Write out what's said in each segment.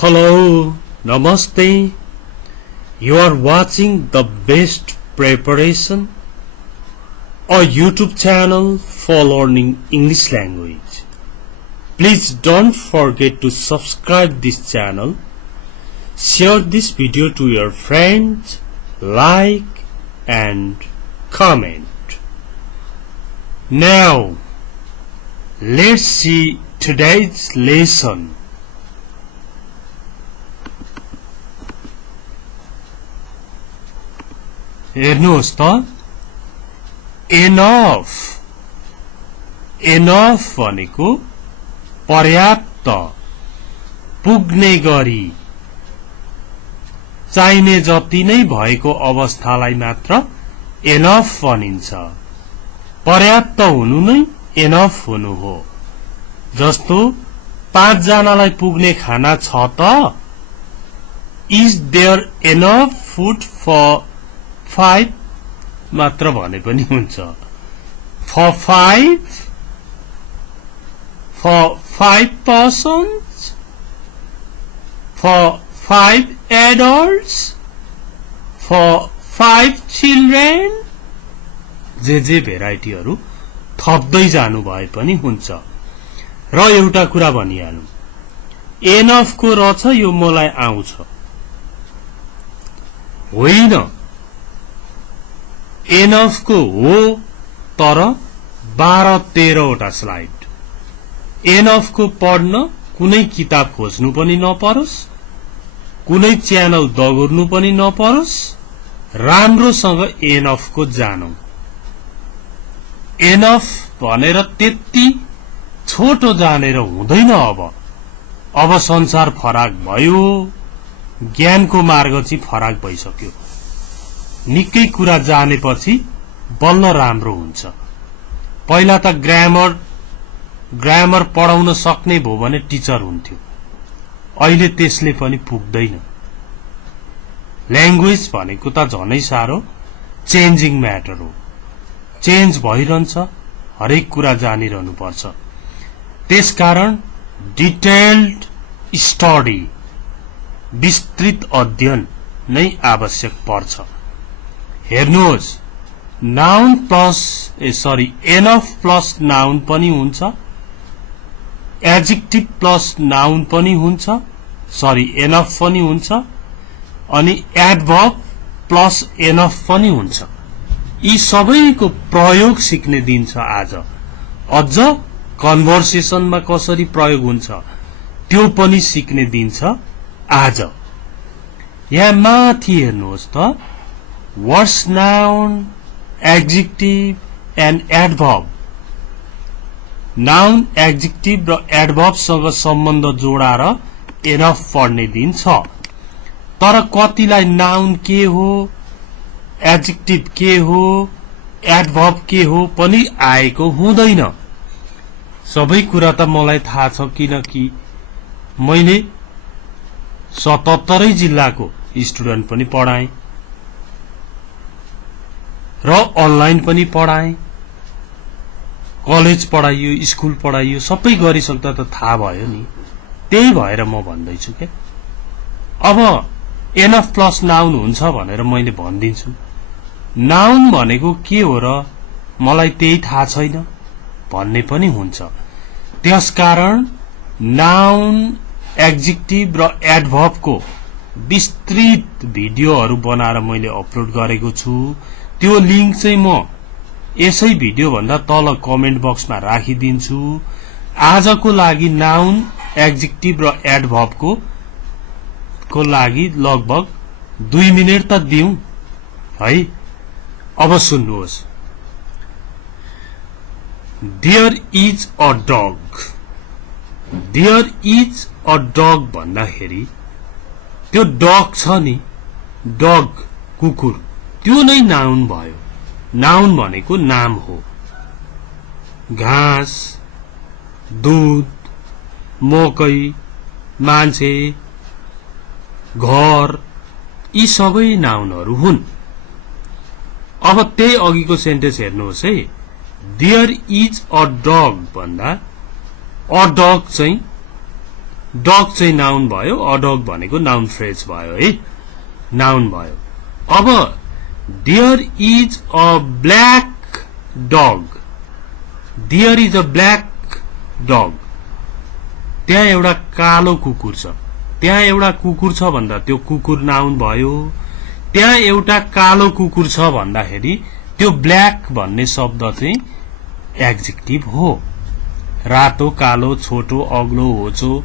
Hello, Namaste. You are watching the best preparation, a YouTube channel for learning English language. Please don't forget to subscribe this channel, share this video to your friends, like and comment. Now, let's see today's lesson. हेर्नुहोस् त enough enough भनेको पर्याप्त पुग्ने गरी चाहिने जति नै भएको अवस्थालाई मात्र एनफ भनिन्छ। पर्याप्त हुनु नै एनफ हुनु हो। जस्तो 5 जनालाई पुग्ने खाना छ त? Is there enough food for 5 मात्र भने पनि हुन्छ। For 5 persons, for 5 adults, for 5 children, जे भेराइटीहरू थप्दै जानु भए पनि हुन्छ। र एउटा कुरा भनिहालौं, एनफ को रहेछ यो मलाई आउँछ होइन, एनफ को हो तर 12-13 वटा स्लाइड। एनफ को पढ्न कुनै किताब खोज्नु पनि नपरोस्, कुनै च्यानल दगुर्नु पनि नपरोस्, राम्रोसँग एनफ को जानौं। एनफ भनेर त्यति छोटो जानेर हुँदैन। अब संसार फराक भयो, ज्ञानको मार्ग चाहिँ फराक भइसक्यो। निकै कुरा जानेपछि बल्ल राम्रो हुन्छ। पहिला त ग्रामर पढाउन सक्ने भो भने टिचर हुन्थ्यो, अहिले त्यसले पनि पुग्दैन। ल्याङ्ग्वेज भनेको त झनै साह्रो चेन्जिङ म्याटर हो, चेन्ज भइरहन्छ, हरेक कुरा जानिरहनु पर्छ। त्यसकारण डिटेल्ड स्टडी, विस्तृत अध्ययन नै आवश्यक पर्छ। हेर्नुहोस्, noun plus enough plus noun पनि हुन्छ, एडजेक्टिभ प्लस नाउन पनि हुन्छ, एनफ पनि हुन्छ, अनि एडभर्ब प्लस एनफ पनि हुन्छ। यी सबैको प्रयोग सिक्ने दिन छ आज। अझ कन्भर्सेसनमा कसरी प्रयोग हुन्छ त्यो पनि सिक्ने दिन छ आज। यहाँ माथि हेर्नुहोस् त, words noun, adjective and adverb. Noun, adjective र एडभर्बसँग सम्बन्ध जोडाएर एनफ पढ्ने दिन छ। तर कतिलाई नाउन के हो, एडजेक्टिभ के हो, एडभर्ब के हो पनि आएको हुँदैन। सबै कुरा त मलाई थाहा छ, किनकि मैले 77 जिल्लाको स्टुडेन्ट पनि पढाएँ र अनलाइन पनि पढाएँ, कलेज पढाइयो, स्कुल पढाइयो, सबै गरिसक्दा त थाहा भयो नि। त्यही भएर म भन्दैछु के अब एनफ प्लस नाउन हुन्छ भनेर मैले भनिदिन्छु। नाउन भनेको के हो र मलाई त्यही थाहा छैन भन्ने पनि हुन्छ। त्यसकारण नाउन, एडजेक्टिभ र एडभर्बको विस्तृत भिडियोहरू बनाएर मैले अपलोड गरेको छु। त्यो लिंक चाहिँ म यसै भिडियो भन्दा तल कमेन्ट बक्समा राखिदिन्छु। आजको लागि नाउन, एडजेक्टिभ र एडभर्ब को लागि लगभग 2 मिनेट त दिउँ है। अब सुन्नुहोस्, there is a dog. There is a dog भन्दाखेरि त्यो डग छ नि, डग कुकुर, त्यो नै नाउन भयो। नाउन भनेको नाम हो। घाँस, दूध, मकै, मान्छे, घर, यी सबै नाउनहरू हुन्। अब त्यही अघिको सेन्टेन्स हेर्नुहोस् है, देयर इज अ डग भन्दा अ डग चाहिँ डग चाहिँ नाउन भयो, अ डग भनेको नाउन फ्रेज भयो है, नाउन भयो। अब there is a black dog, there is a black dog, त्यहाँ एउटा कालो कुकुर छ, त्यहाँ एउटा कुकुर छ भन्दा त्यो कुकुर नाउन भयो। त्यहाँ एउटा कालो कुकुर छ भन्दाखेरि त्यो ब्ल्याक भन्ने शब्द चाहिँ एड्जेक्टिभ हो। रातो, कालो, छोटो, अग्लो, होचो,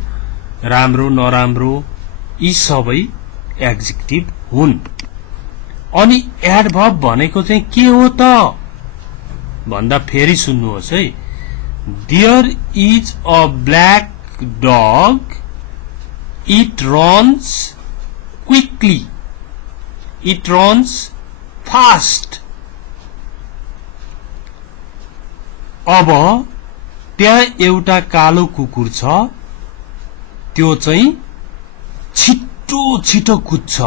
राम्रो, नराम्रो, यी सबै एड्जेक्टिभ हुन्। अनि एडभर्ब भनेको चाहिँ के हो त भन्दा फेरि सुन्नुहोस् है। There is a black dog, it runs quickly, it runs fast. अब त्यहाँ एउटा कालो कुकुर छ, त्यो चाहिँ छिटो छिटो कुद्छ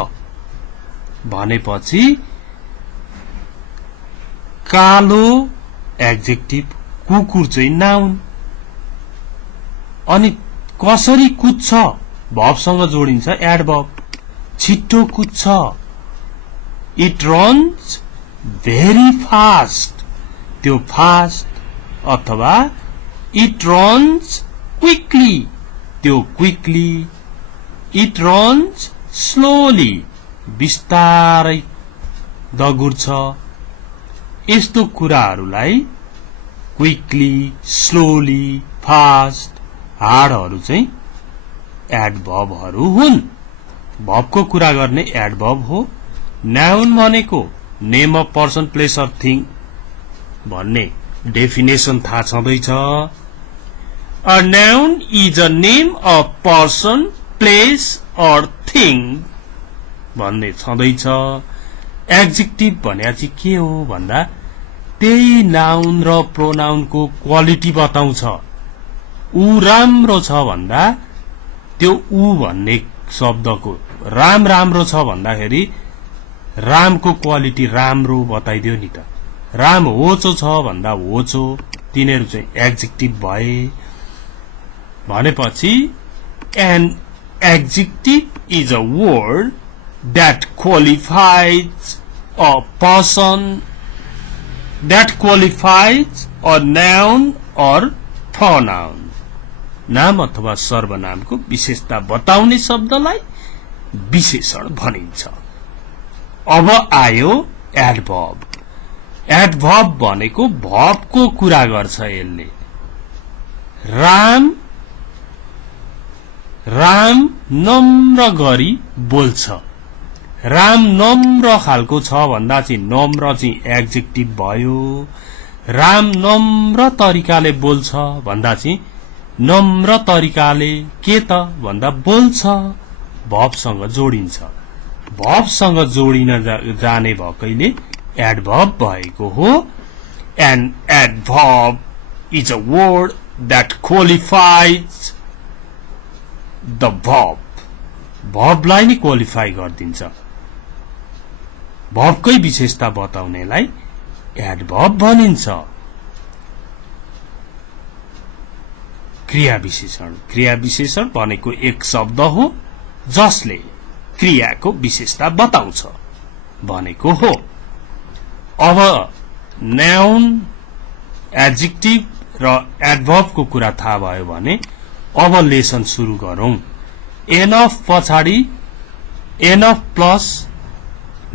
भनेपछि कालो एड्जेक्टिभ, कुकुर चाहिँ नाउन। अनि कसरी कुद्छ भर्बसँग जोडिन्छ एडभर्ब, छिटो कुद्छ। इट रन्स भेरी फास्ट, त्यो फास्ट, अथवा इट रन्स क्विकली, त्यो क्विकली। इट रन्स स्लोली, बिस्तारै दगुर्छ। यस्तो कुराहरूलाई क्विकली, स्लोली, फास्ट, हार्डहरू चाहिँ एडभर्बहरू हुन्। भर्बको कुरा गर्ने एडभर्ब हो। नाउन भनेको name of person, place of thing भन्ने डेफिनेसन थाहा छँदैछ। A noun is a name of person, place or thing भन्ने छँदैछ। एड्जेक्टिभ भने चाहिँ के हो भन्दा त्यही नाउन र प्रोनाउनको क्वालिटी बताउँछ। ऊ राम्रो छ भन्दा त्यो ऊ भन्ने शब्दको राम राम्रो छ भन्दाखेरि रामको क्वालिटी राम्रो बताइदियो नि त। राम होचो छ भन्दा होचो, तिनीहरू चाहिँ एड्जेक्टिभ भए। भनेपछि an adjective is a word that qualifies a person, that qualifies a noun or pronoun। नाम अथवा सर्वनामको विशेषता बताउने शब्दलाई विशेषण भनिन्छ। अब आयो एडभर्ब। एडभर्ब भनेको भर्बको कुरा गर्छ यसले। राम नम्र गरी बोल्छ। राम नम्र खालको छ भन्दा चाहिँ नम्र चाहिँ एड्जेक्टिभ भयो। राम नम्र तरिकाले बोल्छ भन्दा चाहिँ नम्र तरिकाले के त भन्दा बोल्छ, भर्बसँग जोडिन्छ। भर्बसँग जोडिन जाने भएकैले एडभर्ब भएको हो। An adverb is a word that qualifies the verb। भर्बलाई नै क्वालिफाई गरिदिन्छ। भर्बकै विशेषता बताउनेलाई एडभर्ब भनिन्छ। क्रिया विशेषण। क्रिया विशेषण भनेको एक शब्द हो जसले क्रियाको विशेषता बताउँछ भनेको हो। अब नाउन, एड्जेक्टिभ र एडभर्बको कुरा थाहा भयो भने अब लेसन सुरु गरौं। एनफ पछाडि enough plus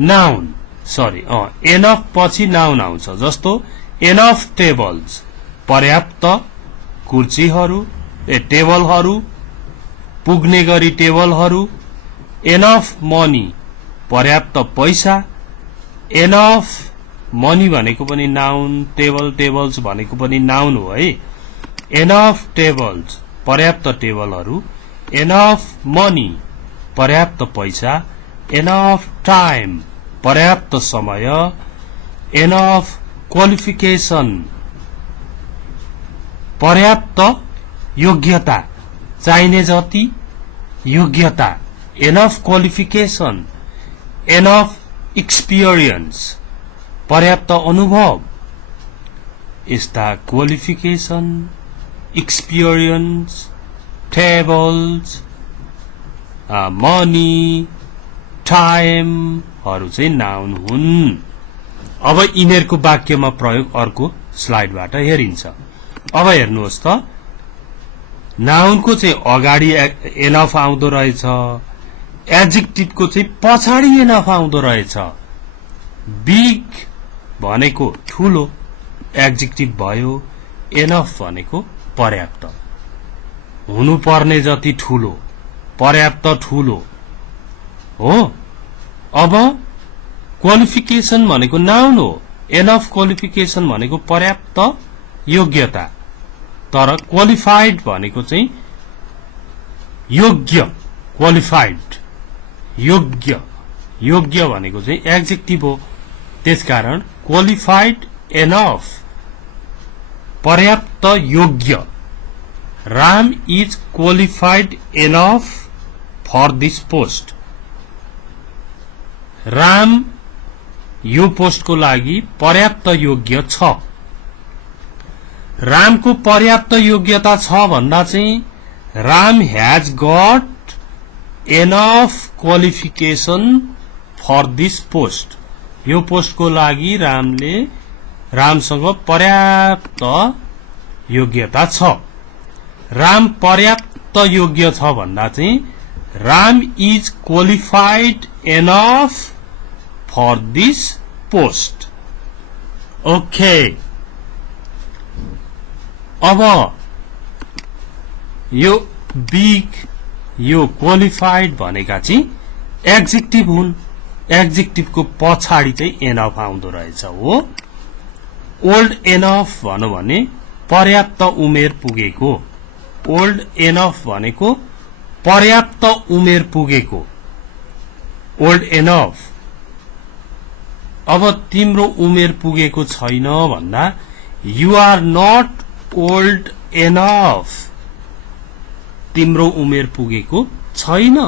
noun, sorry enough पछि नाउन आउँछ। जस्तो एनफ टेबल्स, पर्याप्त कुर्सीहरू, टेबलहरू, पुग्ने गरी टेबलहरू। एनफ मनी, पर्याप्त पैसा। एनफ मनी भनेको पनि नाउन, टेबल्स भनेको पनि नाउन हो है। एनफ टेबल्स, पर्याप्त टेबलहरू। एनफ मनी, पर्याप्त पैसा। एनफ टाइम, पर्याप्त समय। एनफ क्वालिफिकेसन, पर्याप्त योग्यता, चाहिने जति योग्यता। Enough qualification. एनफ एक्सपिरियन्स, पर्याप्त अनुभव। यस्ता क्वालिफिकेसन, एक्सपिरियन्स, टेबल्स, मनी, टाइमहरु चाहिँ नाउन हुन्। अब यिनीहरूको वाक्यमा प्रयोग अर्को स्लाइडबाट हेरिन्छ। अब हेर्नुहोस् त, नाउनको चाहिँ अगाडि एनफ आउँदो रहेछ, एडजेक्टिभको चाहिँ पछाडि एनफ आउँदो रहेछ। बिग भनेको ठूलो एडजेक्टिभ भयो, एनफ भनेको पर्याप्त, हुनुपर्ने जति ठूलो, पर्याप्त ठूलो हो। अब क्वालिफिकेसन भनेको नाउन हो, एनफ क्वालिफिकेसन भनेको पर्याप्त योग्यता, तर क्वालिफाइड भनेको चाहिँ योग्य, क्वालिफाइड योग्य, योग्य भनेको चाहिँ एडजेक्टिभ हो। त्यसकारण क्वालिफाइड, एनफ पर्याप्त योग्य। Ram is qualified enough for this post. Ram यो पोस्टको लागि पर्याप्त योग्य छ। रामको पर्याप्त योग्यता छ भन्दा चाहिँ Ram has got enough qualification for this post. यो पोस्टको लागि रामसँग पर्याप्त योग्यता छ। राम पर्याप्त योग्य छ भन्दा चाहिँ Ram is qualified enough for this post. Okay, अब यो बिग, यो क्वालिफाइड भनेका चाहिँ एडजेक्टिभ हुन्। एडजेक्टिभको पछाडि चाहिँ एनफ आउँदो रहेछ हो। ओल्ड एनफ भनौं भने पर्याप्त उमेर पुगेको। ओल्ड एनफ भनेको पर्याप्त उमेर पुगेको, ओल्ड एनफ। अब तिम्रो उमेर पुगेको छैन भन्दा you are not old enough, तिम्रो उमेर पुगेको छैन,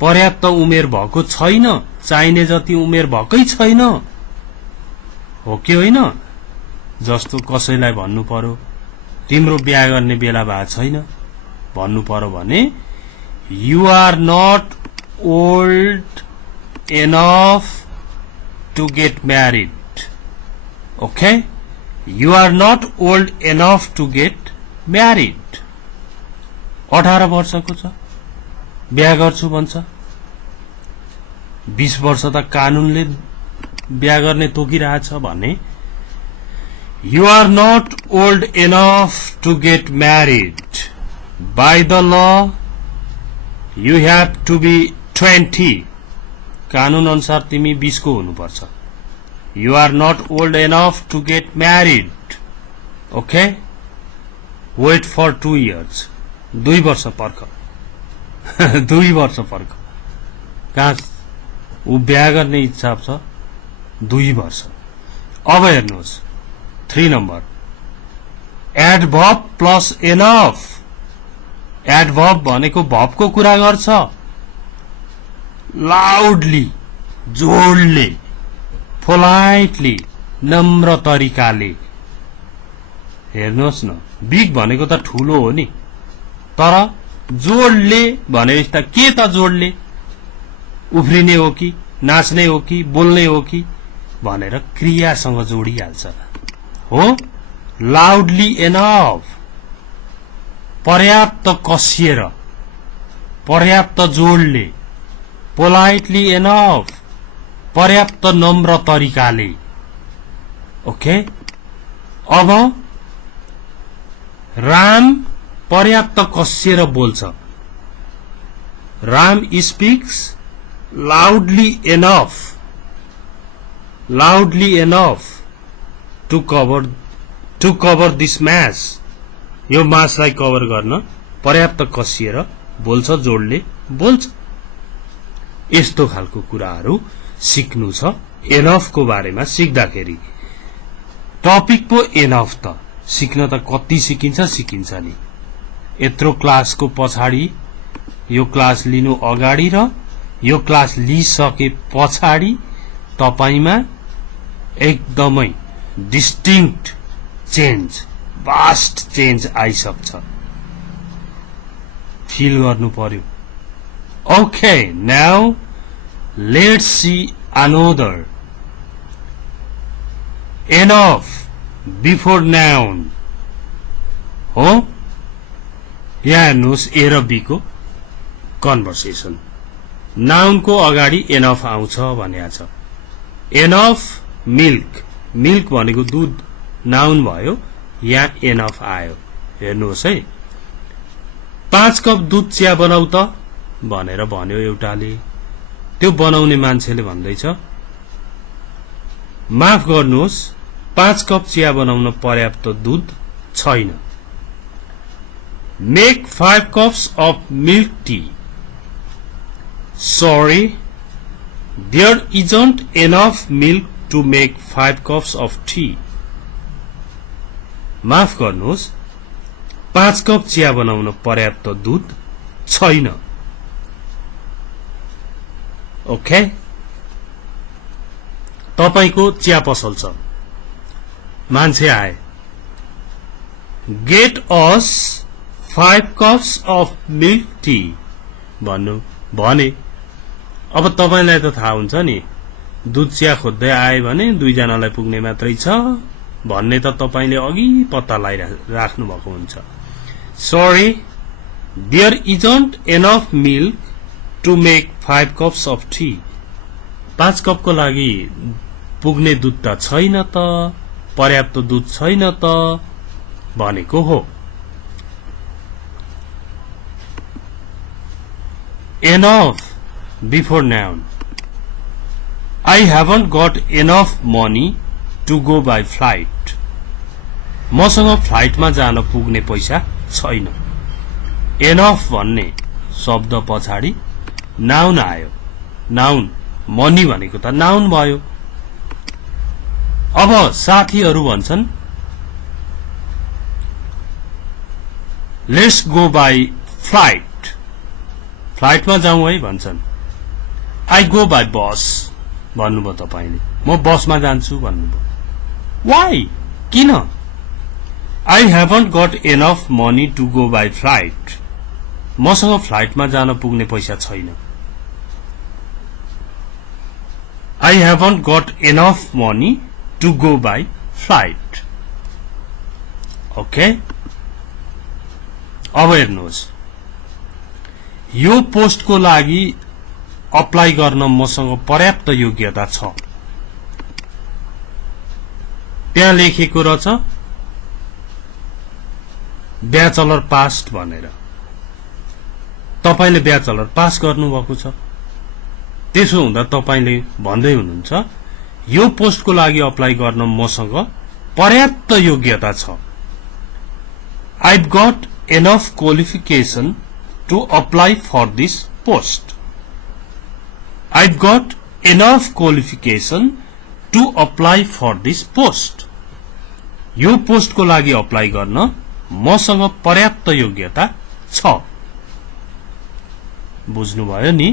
पर्याप्त उमेर भएको छैन, चाहिने जति उमेर भएकै छैन, हो कि होइन? जस्तो कसैलाई भन्नु पर्यो तिम्रो बिहा गर्ने बेला भएको छैन भन्नु पर्यो भने you are not old enough to get married. Okay, you are not old enough to get married. 18 वर्षको छ, बिहा गर्छु भन्छ। 20 वर्ष त कानूनले बिहा गर्ने तोकिरहेछ भने you are not old enough to get married. By the law you have to be 20। कानून अनुसार तिमी 20 को हुनुपर्छ। You are not old enough to get married. Okay, wait for 2 years, 2 वर्ष पर्ख। 2 वर्ष पर्ख, कहाँ ऊ बिहा गर्ने इच्छा छ, 2 वर्ष। अब हेर्नुहोस् 3 number, adverb plus enough. Adverb भनेको भर्बको कुरा गर्छ, लाउडली, जोडले, पोलाइटली, नम्र तरिकाले। हेर्नुहोस् न, बिग भनेको त ठूलो हो नि, तर जोडले भनेपछि त के त जोडले? उफ्रिने हो कि, नाच्ने हो कि, बोल्ने हो कि भनेर क्रियासँग जोडिहाल्छ हो। लाउडली एनफ, पर्याप्त कसिएर, पर्याप्त जोडले, पोलाइटली एनफ, पर्याप्त नम्र तरिकाले। ओके, अब राम पर्याप्त कसिएर बोल्छ। Ram speaks loudly enough to cover this mass। यो मासलाई कभर गर्न पर्याप्त कसिएर बोल्छ, जोडले बोल्छ। यस्तो खालको कुराहरू सिक्नु छ एनफ को बारेमा सिक्दाखेरि। टपिक पो एनफ त सिक्न त कति सिकिन्छ नि। यत्रो क्लासको पछाडि यो क्लास लिनु अगाडि र यो क्लास लिइसके पछाडि तपाईमा एकदमै डिस्टिंक्ट चेन्ज, वास्ट चेन्ज आइसक्छ। फिल गर्नु पर्यो Okay, now let's see another. Enough before noun. हो यहाँ हेर्नुहोस् ए र बी को कन्भर्सेसन. नाउन को अगाडि एनफ आउँछ भनेको छ. Enough milk. मिल्क भनेको दूध नाउन भयो. यहाँ एनफ आयो. हेर्नुहोस् है. 5 कप दूध चिया बनाऊ त भनेर भन्यो एउटाले. त्यो बनाउने मान्छेले भन्दैछ माफ गर्नुहोस् 5 कप चिया बनाउन पर्याप्त दूध छैन. Make 5 cups of milk tea. Sorry, there isn't enough milk to make 5 cups of tea. माफ गर्नुहोस् 5 कप चिया बनाउन पर्याप्त दूध छैन. ओके, तपाईको चिया पसल छ. मान्छे आए. Get us 5 cups of milk tea भन्नु भने. अब तपाईलाई त थाहा हुन्छ नि दूध चिया खोज्दै आए भने 2 जनालाई पुग्ने मात्रै छ भन्ने त तपाईले अघि पत्ता लगाइराख्नु भएको हुन्छ. Sorry, there isn't enough milk to make 5 cups of tea. 5 कपको लागि पुग्ने दूध त छैन त, पर्याप्त दूध छैन त भनेको हो. Enough before noun. I haven't got enough money to go by flight. मसँग फ्लाइटमा जान पुग्ने पैसा छैन. Enough भन्ने शब्द पछाडि नाउन आयो. नाउन मनी भनेको त नाउन भयो. अब साथीहरू भन्छन् लेट्स गो बाई फ्लाइट. फ्लाइटमा जाउँ है भन्छन्. आई गो बाई बस भन्नुभयो तपाईले. म बसमा जान्छु भन्नुभयो. वाइ? किन? I haven't got enough money to go by flight. मसँग फ्लाइटमा जान पुग्ने पैसा छैन. I haven't got enough money to go by flight. Okay, अब हेर्नुहोस् यो पोस्टको लागि अप्लाई गर्न मसँग पर्याप्त योग्यता छ. त्यहाँ लेखेको रहेछ ब्याचलर पास्ट भनेर. तपाईले ब्याचलर पास गर्नुभएको छ. त्यसो हुँदा तपाईले भन्दै हुनुहुन्छ यो पोस्टको लागि अप्लाई गर्न मसँग पर्याप्त योग्यता छ. I've got enough qualification to apply for this post. I've got enough qualification to apply for this post. यो पोस्टको लागि अप्लाई गर्न मसँग पर्याप्त योग्यता छ. बुझ्नुभयो नि?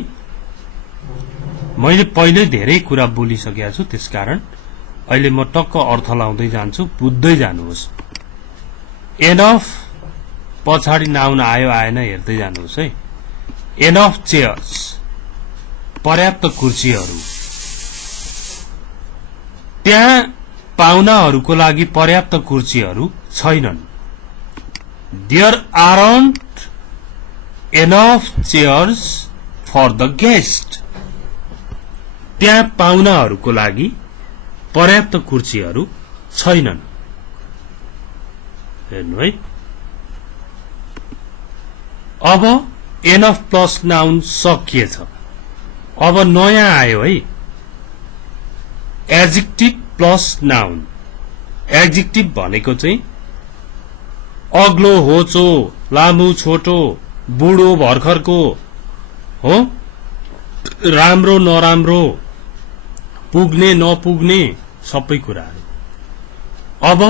मैले पहिले धेरै कुरा बोलिसकेको छु, त्यसकारण अहिले म टक्क अर्थ लाउँदै जान्छु, बुझ्दै जानुहोस्. एनफ पछाडि नाउन आयो आएन हेर्दै जानुहोस् है. एनफ चेयर्स पर्याप्त कुर्सीहरू. त्यहाँ पाहुनाहरूको लागि पर्याप्त कुर्सीहरू छैनन्. There aren't enough chairs for the guest. त्यहाँ पाहुनाहरूको लागि पर्याप्त कुर्सीहरू छैनन्. हेर्नु है. अब एनफ प्लस नाउन सकिएछ. अब नयाँ आयो है एडजेक्टिभ प्लस नाउन. एडजेक्टिभ भनेको चाहिँ अग्लो होचो, लामो छोटो, बुढो भर्खरको हो, राम्रो नराम्रो, पुग्ने नपुग्ने सबै कुराहरू. अब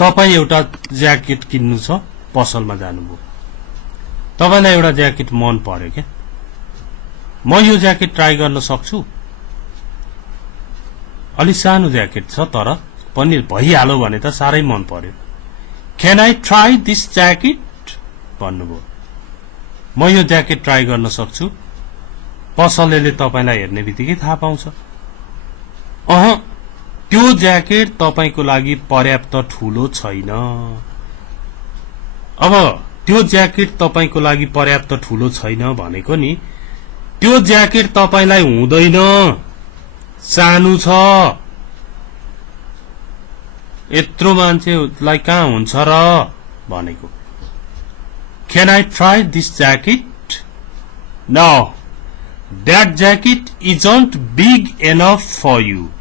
तपाई एउटा ज्याकेट किन्नु छ, पसलमा जानुभयो. तपाईलाई एउटा ज्याकेट मन पर्यो क्या. म यो ज्याकेट ट्राई गर्न सक्छु. अलि सानो ज्याकेट छ तर पनि भइहाल्यो भने त साह्रै मन पर्यो. Can I try this jacket भन्नुभयो. म यो ज्याकेट ट्राई गर्न सक्छु पसलेले तपाईलाई हेर्ने बित्तिकै थाहा पाउँछ त्यो ज्याकेट तपाईको लागि पर्याप्त ठूलो छैन अब त्यो ज्याकेट तपाईको लागि पर्याप्त ठूलो छैन भनेको नि त्यो ज्याकेट तपाईलाई हुँदैन सानो छ यत्रो मान्छेलाई कहाँ हुन्छ र भनेको Can I try this jacket? No, that jacket isn't big enough for you.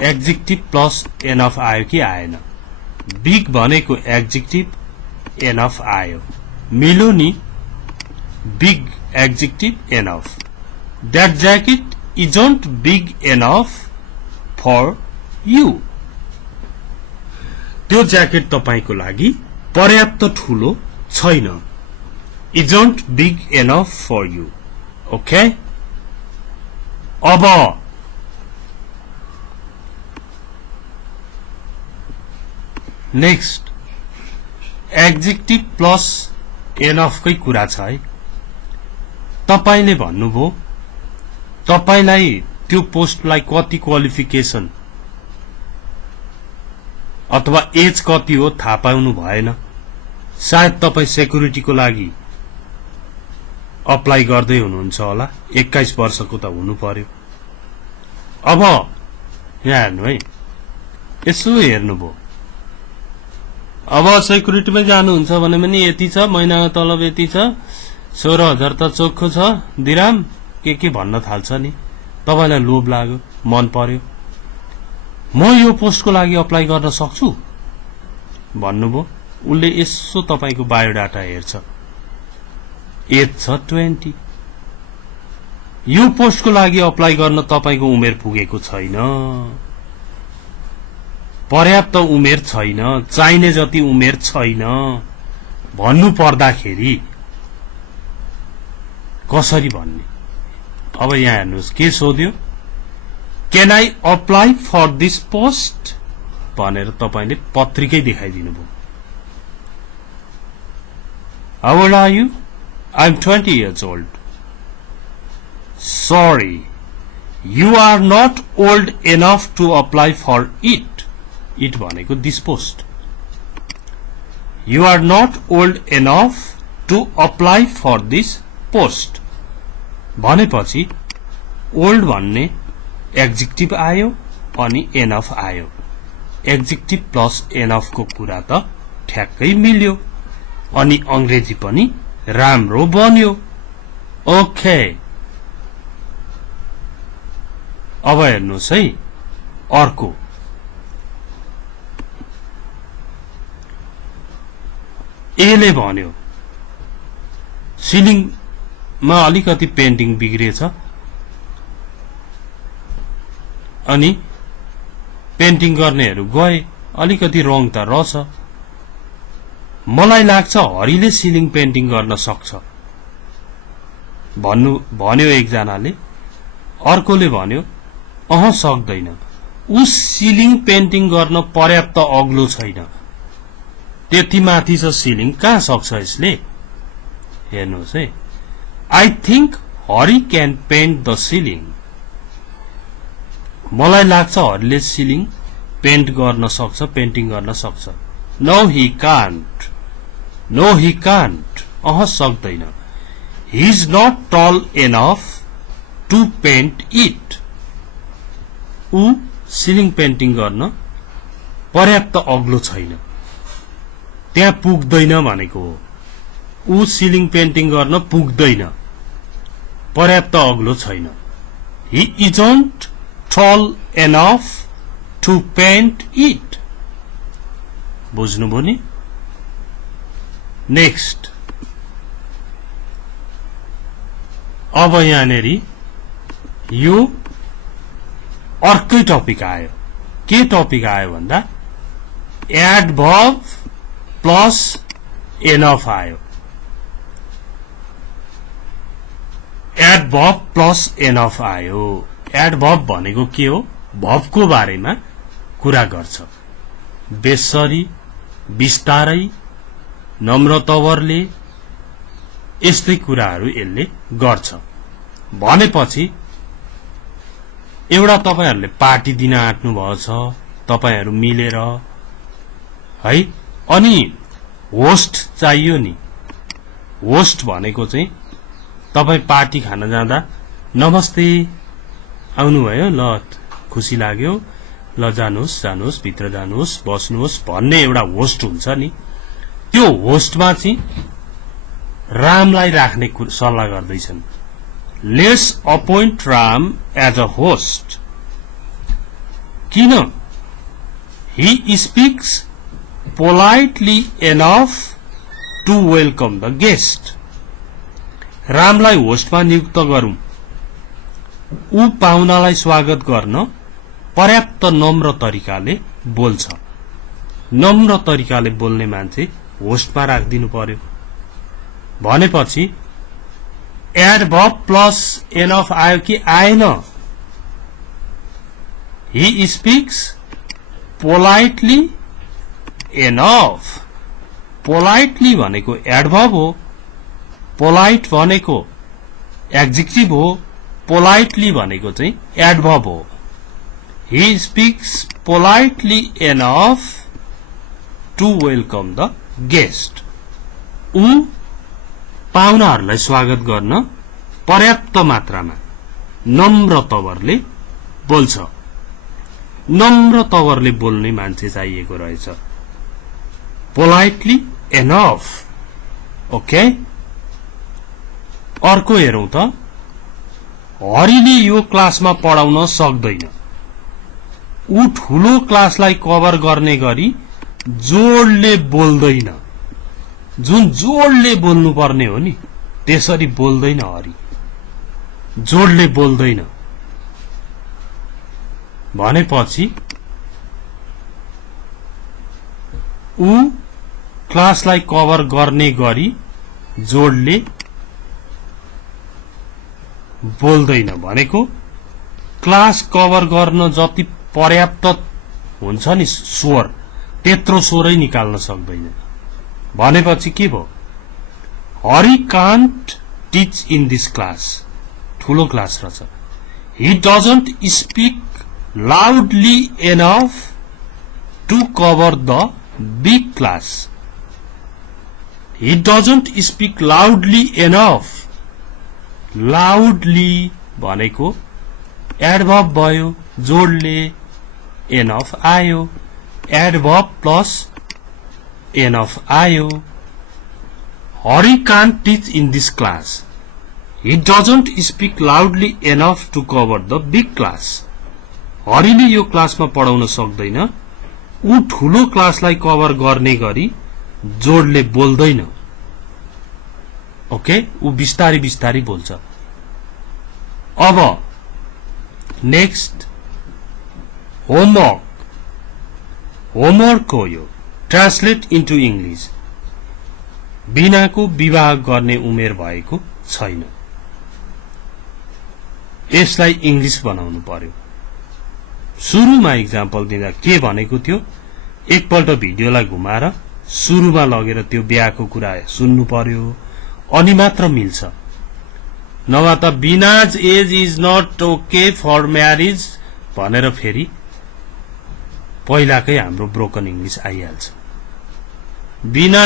Adjective plus enough आयो कि आएन Big भनेको adjective enough आयो मिल्यो नि Big adjective enough That jacket isn't big enough for you. त्यो ज्याकेट तपाईको लागि पर्याप्त ठूलो छैन Isn't big enough for you. Okay? अब नेक्स्ट एडजेक्टिभ प्लस enough कै कुरा छ है तपाईले भन्नुभयो तपाईलाई त्यो पोस्टलाई कति क्वालिफिकेसन अथवा एज कति हो थाहा पाउनु भएन सायद तपाई सेक्युरिटीको लागि अप्लाई गर्दै हुनुहुन्छ होला 21 वर्षको त हुनु पर्यो अब यहाँ हेर्नु है यसो हेर्नुभयो अब सेक्युरिटीमै जानुहुन्छ भने पनि यति छ महिनाको तलब यति छ 16,000 त चोखो छ दिराम के भन्न थाल्छ नि तपाईलाई लोभ लाग्यो मन पर्यो म यो पोस्टको लागि अप्लाई गर्न सक्छु भन्नुभयो उले यसो तपाईको बायोडाटा हेर्छ एज छ 20 यो पोस्टको लागि अप्लाई गर्न तपाईको उमेर पुगेको छैन पर्याप्त उमेर छैन चाहिने जति उमेर छैन भन्नु पर्दाखेरि कसरी भन्ने अब यहाँ हेर्नुस् के सोध्यो Can I apply for this post? भनेर तपाईले पत्रिकै देखाइदिनु भयो How old are you? I'm 20 years old. Sorry, you are not old enough to apply for it. It भनेको this post. You are not old enough to apply for this post. भनेपछि old भन्ने adjective आयो अनि enough आयो adjective plus enough को कुरा त ठ्याक्कै मिल्यो अनि अंग्रेजी पनि राम्रो बन्यो ओके अब हेर्नुस् है अर्को एले भन्यो सिलिङमा अलिकति पेन्टिङ बिग्रेछ अनि पेन्टिङ गर्नेहरू गए अलिकति रङ त रहेछ मलाई लाग्छ हरिले सिलिङ पेन्टिङ गर्न सक्छ भन्यो एकजनाले अर्कोले भन्यो सक्दैन उस सिलिङ पेन्टिङ गर्न पर्याप्त अग्लो छैन त्यति माथि छ सिलिङ कहाँ सक्छ यसले हेर्नुस् है I think Hari can paint the ceiling मलाई लाग्छ हरिले सिलिङ पेन्ट गर्न सक्छ पेन्टिङ गर्न सक्छ नो ही कान्ट सक्दैन he is not tall enough to paint it ऊ सिलिङ पेन्टिङ गर्न पर्याप्त अग्लो छैन त्यहाँ पुग्दैन भनेको हो ऊ सिलिङ पेन्टिङ गर्न पुग्दैन पर्याप्त अग्लो छैन he isn't tall enough to paint it बुझ्नुभयो नि नेक्स्ट अब यहाँनेरि यो अर्कै टपिक आयो के टपिक आयो भन्दा एडभर्ब प्लस एनफ आयो एडभर्ब प्लस एनफ आयो एडभर्ब भनेको के हो भर्बको बारेमा कुरा गर्छ बेसरी बिस्तारै नम्र तवरले यस्तै कुराहरू यसले गर्छ। भनेपछि एउटा तपाईहरुले पार्टी दिन आट्नु भएछ, तपाईहरु मिलेर है, अनि होस्ट चाहियो नि। होस्ट भनेको चाहिँ तपाई पार्टी खान जाँदा नमस्ते आउनुभयो, ल खुसी लाग्यो, ल जानुहोस् जानुहोस् भित्र जानुहोस् बस्नुहोस् भन्ने एउटा होस्ट हुन्छ नि। त्यो होस्टमा चाहिँ रामलाई राख्ने सल्लाह गर्दैछन्। Let's appoint Ram as a host. किन? He speaks politely enough to welcome the guest. रामलाई होस्टमा नियुक्त गरौं। ऊ पाहुनालाई स्वागत गर्न पर्याप्त नम्र तरिकाले बोल्छ। नम्र तरिकाले बोल्ने मान्छे होस्टमा राखिदिनु पर्यो। भनेपछि एडभर्ब प्लस एनफ आयो कि आएन? He speaks politely enough. Politely भनेको एडभर्ब हो, पोलाइट भनेको एडजेक्टिभ हो, पोलाइटली भनेको चाहिँ एडभर्ब हो। He speaks politely enough to welcome the guest. ऊ पाहुनाहरूलाई स्वागत गर्न पर्याप्त मात्रामा नम्र तवरले बोल्छ। नम्र तवरले बोल्ने मान्छे चाहिएको रहेछ। Politely enough. ओके, अर्को हेरौं त। हरिले यो क्लासमा पढाउन सक्दैन। ऊ ठूलो क्लासलाई कभर गर्ने गरी जोडले बोल्दैन। जुन जोडले बोल्नु पर्ने हो नि त्यसरी बोल्दैन हरि। जोडले बोल्दैन भनेपछि ऊ क्लासलाई कभर गर्ने गरी जोडले बोल्दैन भनेको क्लास कभर गर्न जति पर्याप्त हुन्छ नि स्वर, त्यत्रो स्वरै निकाल्न सक्दैन। भनेपछि के भयो? Hari can't teach in this class. ठूलो क्लास रहेछ। He doesn't speak loudly enough to cover the big class. He doesn't speak loudly enough. Loudly भनेको एडभर्ब भयो, जोडले एनफ आयो, एडभर्ब प्लस एनफ आयो। Hari can't teach in this class. He doesn't speak loudly enough to cover the big class. हरिले यो क्लासमा पढाउन सक्दैन। ऊ ठूलो क्लासलाई कभर गर्ने गरी जोडले बोल्दैन। ओके, ऊ बिस्तारी बिस्तारी बोल्छ। अब नेक्स्ट होमवर्क। होमवर्क हो यो। Translate into English. बिनाको विवाह गर्ने उमेर भएको छैन। यसलाई इंग्लिश बनाउनु पर्यो। सुरुमा इक्जाम्पल दिँदा के भनेको थियो? एकपल्ट भिडियोलाई घुमाएर सुरुमा लगेर त्यो बिहाको कुरा सुन्नु पर्यो, अनि मात्र मिल्छ। नभए त Beena's age is not okay for marriage भनेर फेरि पहिलाकै हाम्रो ब्रोकन इंग्लिश आइहाल्छ। Beena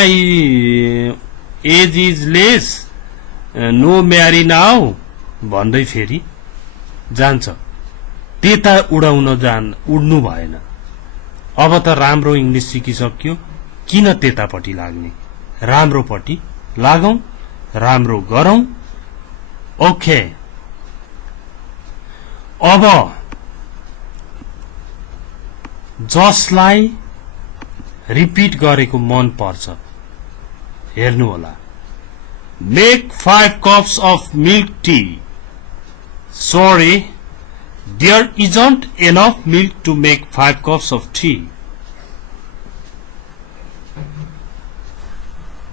age is less no marry now भन्दै फेरि जान्छ। त्यता उड्नु भएन। अब त राम्रो इंग्लिश सिकिसक्यो, किन त्यतापट्टि लाग्ने? राम्रोपट्टि लागौं, राम्रो गरौं। ओके, अब जसलाई रिपिट गरेको मन पर्छ हेर्नु होला। Make 5 cups of milk tea. Sorry, there isn't enough milk to make 5 cups of tea.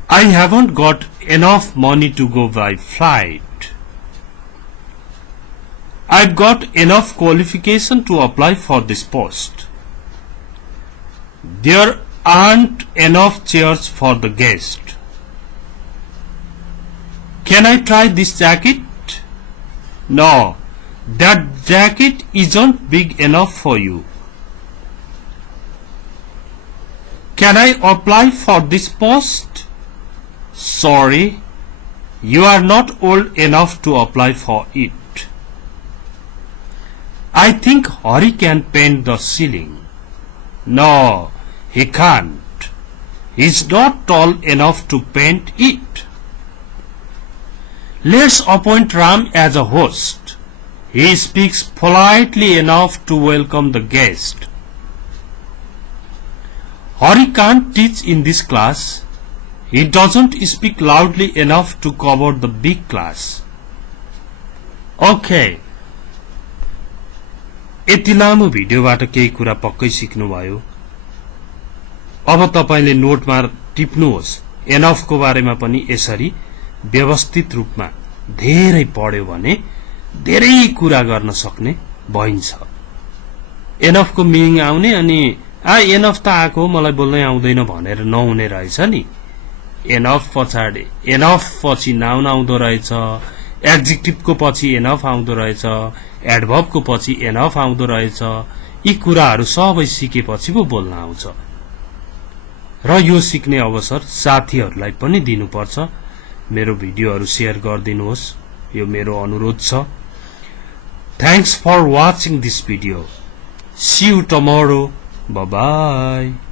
I haven't got enough money to go by flight. I've got enough qualification to apply for this post. There aren't enough chairs for the guest. Can I try this jacket? No, that jacket isn't big enough for you. Can I apply for this post? Sorry, you are not old enough to apply for it. I think Hari can paint the ceiling. No, he can't. He's not tall enough to paint it. Let's appoint Ram as a host. He speaks politely enough to welcome the guest. Hari can't teach in this class. He doesn't speak loudly enough to cover the big class. Okay. यति लामो भिडियोबाट केही कुरा पक्कै सिक्नुभयो। अब तपाईले नोटमा टिप्नुहोस्। Enough को बारेमा पनि यसरी व्यवस्थित रूपमा धेरै पढ्यो भने धेरै कुरा गर्न सक्ने भइन्छ। एनफ को मिनिङ आउने अनि एनफ त आको मलाई बोल्नै आउँदैन भनेर नहुने रहेछ नि। एनफ पछाडी एनफ पछि नाउन आउँदो रहेछ, एडजेक्टिभ को पछि एनफ आउँदो रहेछ, एडभर्ब को पछि एनफ आउँदो रहेछ। यी कुराहरू सबै सिकेपछि पो बोल्न आउँछ र यो सिक्ने अवसर साथीहरूलाई पनि दिनुपर्छ। मेरो भिडियोहरू शेयर गरिदिनुहोस्, यो मेरो अनुरोध छ। Thanks for watching this video. See you tomorrow. Bye bye.